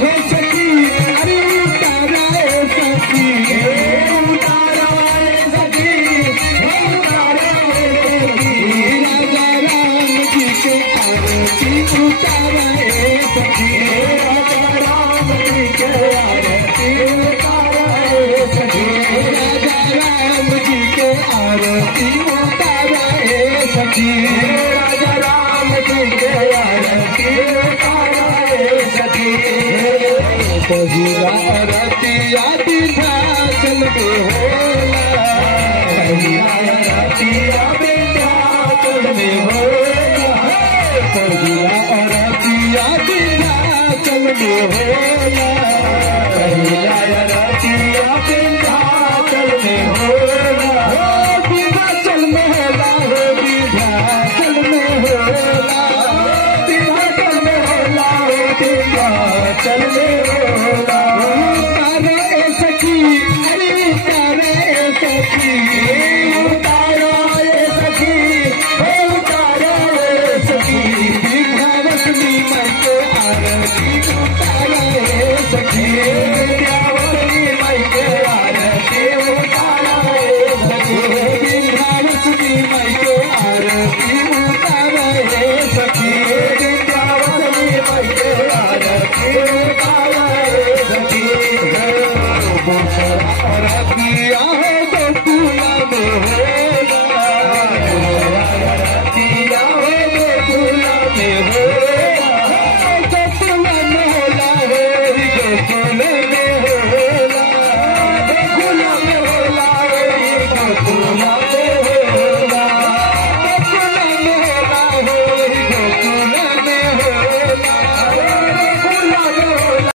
हो सखी अरे उतारा ए सखी उतारा ए सखी उतारा ए सखी राजा राम जी के आरती उतारा ए सखी राजा राम जी के आरती उतारा ए सखी राजा राम जी के आरती उतारा ए सखी राजा राम जी के आरती उतारा ए सखी पहिला रतिया विंध्याचल में होला पहिला रतिया विंध्याचल में होला पहिला रतिया विंध्याचल में होला पहिला रतिया विंध्याचल में होला विंध्याचल में होला विंध्याचल में होला विंध्याचल में होला विंध्याचल में होला उतारे ए सखी अरे उतारे ए सखी उतारो ए सखी उतारो ए सखी विंध्यावासिनी माई के आरती उतारो ए सखी